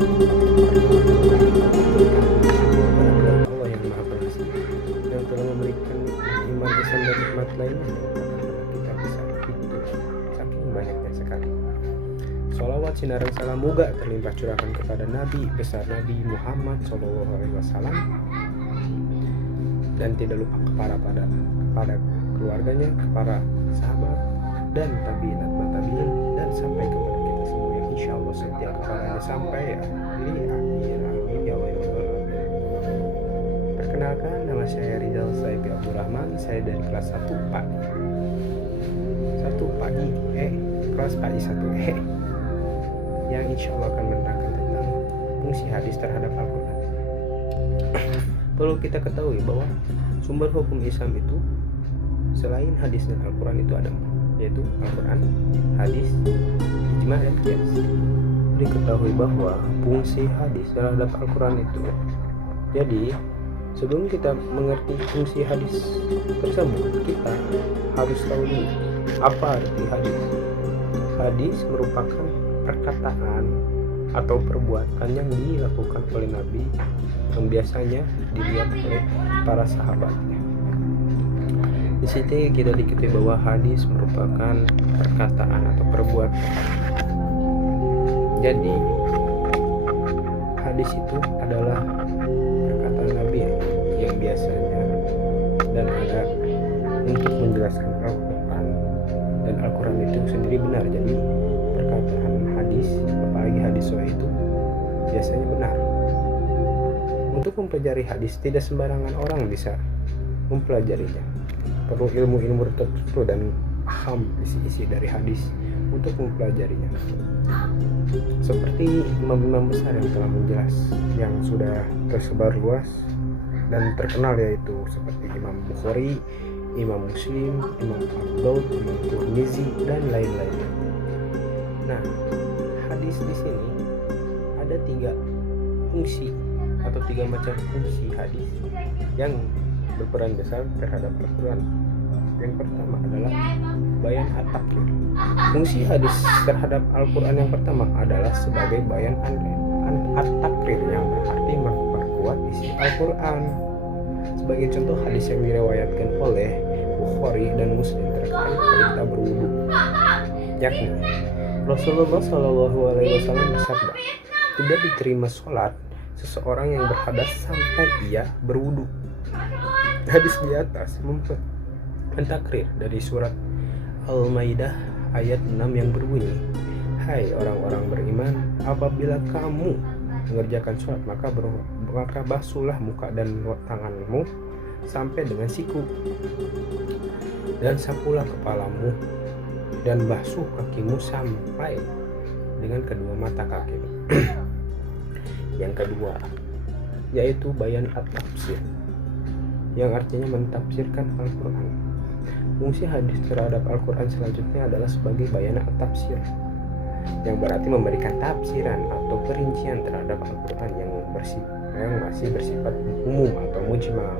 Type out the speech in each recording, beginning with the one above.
Allah yang Maha Pengasih yang telah memberikan iman, Islam dan nikmat lainnya kita bisa hidup saking banyaknya sekali. Sholawat sinarang salam moga terlimpah curahkan kepada Nabi besar Nabi Muhammad SAW dan tidak lupa kepada keluarganya, para sahabat dan tabiin dan sampai kepada kita semua yang insya Allah setia kepadanya sampai akhir amin ya Allah ya Rabbal alamin. Perkenalkan, nama saya Rizal Saifi Abdul Rahman, saya dari kelas 1 PAI kelas PAI 1E yang insya Allah akan menerangkan tentang fungsi hadis terhadap Al-Quran. Perlu kita ketahui bahwa sumber hukum Islam itu selain hadis dan Al-Quran itu ada 4, yaitu Al-Quran, hadis, ijma, dan qiyas. Diketahui bahwa fungsi hadis terhadap Al-Quran itu, jadi sebelum kita mengerti fungsi hadis tersebut, kita harus tahu dulu apa arti hadis. Hadis merupakan perkataan atau perbuatan yang dilakukan oleh Nabi yang biasanya dilihat oleh para sahabatnya. Di sini kita diketahui bahwa hadis merupakan perkataan atau perbuatan. Jadi hadis itu adalah perkataan Nabi yang biasanya dan ada untuk menjelaskan Al-Quran, dan Al-Quran itu sendiri benar. Jadi perkataan hadis, apalagi hadis sahih itu biasanya benar. Untuk mempelajari hadis tidak sembarangan orang bisa mempelajarinya. Perlu ilmu-ilmu tertentu dan paham isi-isi dari hadis untuk mempelajarinya. Seperti imam-imam besar yang telah menjelas, yang sudah tersebar luas dan terkenal, yaitu seperti Imam Bukhari, Imam Muslim, Imam Abu Daud, Imam Tirmizi, dan lain-lainnya. Nah, hadis di sini ada 3 fungsi atau 3 macam fungsi hadis yang berperan besar terhadap Al-Quran. Yang pertama adalah bayan at-taqrir. Fungsi hadis terhadap Al-Quran yang pertama adalah sebagai bayan at-taqrir, yang berarti memperkuat isi Al-Quran. Sebagai contoh hadis yang diriwayatkan oleh Bukhari dan Muslim terkait perintah berwudu, yakni Rasulullah SAW bersabda, tidak diterima sholat seseorang yang berhadas sampai ia berwudu. Hadis di atas mentakrir dari surat Al-Maidah ayat 6 yang berbunyi, hai orang-orang beriman, apabila kamu mengerjakan sholat maka basuhlah muka dan tanganmu sampai dengan siku, dan sapulah kepalamu dan basuh kakimu sampai dengan kedua mata kakimu. Yang kedua yaitu bayan at-tafsir, yang artinya mentafsirkan Al-Quran. Fungsi hadis terhadap Al-Quran selanjutnya adalah sebagai bayan at-tafsir, yang berarti memberikan tafsiran atau perincian terhadap Al-Quran yang masih bersifat umum atau mujmal,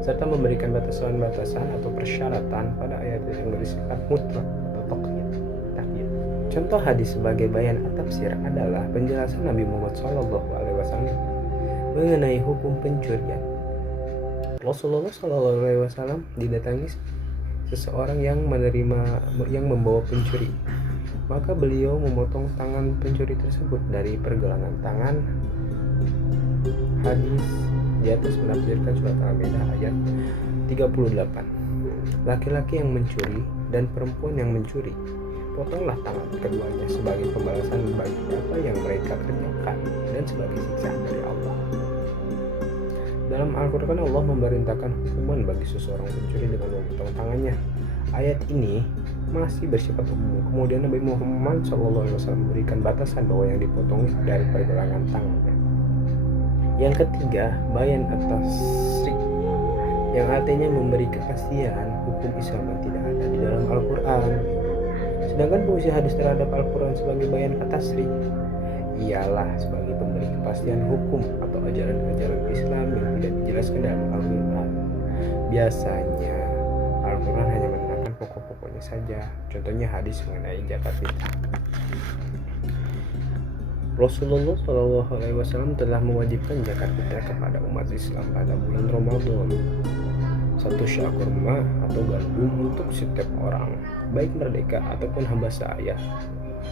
serta memberikan batasan-batasan atau persyaratan pada ayat yang bersifat mutlak atau takyid. Contoh hadis sebagai bayan at-tafsir adalah penjelasan Nabi Muhammad SAW mengenai hukum pencurian. Rasulullah SAW didatangi seseorang yang membawa pencuri, maka beliau memotong tangan pencuri tersebut dari pergelangan tangan. Hadis di atas menafsirkan surat Al-Maidah ayat 38. Laki-laki yang mencuri dan perempuan yang mencuri, potonglah tangan keduanya sebagai pembalasan bagi apa yang mereka kerjakan dan sebagai siksa dari Allah. Dalam Al-Quran Allah memerintahkan hukuman bagi seseorang pencuri dengan memotong tangannya. Ayat ini masih bersifat umum. Kemudian Nabi Muhammad SAW memberikan batasan bahwa yang dipotong dari pergelangan tangannya. Yang ketiga, bayan at-tasrih, yang artinya memberi kepastian hukum Islam yang tidak ada di dalam Al-Quran. Sedangkan fungsi hadis terhadap Al-Quran sebagai bayan at-tasrih ialah sebagai pemberi kepastian hukum atau ajaran-ajaran Islam yang tidak dijelaskan dalam Al-Quran. Biasanya Al-Quran hanya menerangkan pokok-pokoknya saja. Contohnya hadis mengenai zakat fitrah. Rasulullah Shallallahu Alaihi Wasallam telah mewajibkan zakat fitrah kepada umat Islam pada bulan Ramadan. Satu syak kurma atau gandum untuk setiap orang, baik merdeka ataupun hamba sahaya,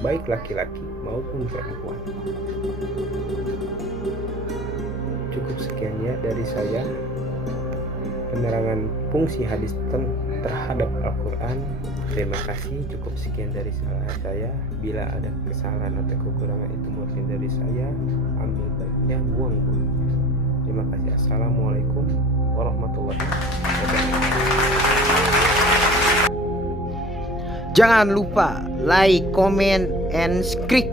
baik laki-laki maupun perempuan. Cukup sekian ya dari saya penerangan fungsi hadis terhadap Al-Quran. Terima kasih, cukup sekian dari saya. Bila ada kesalahan atau kekurangan itu murni dari saya, ambil baiknya, buang buruknya. Terima kasih. Assalamualaikum warahmatullahi wabarakatuh. Jangan lupa like, comment, and subscribe.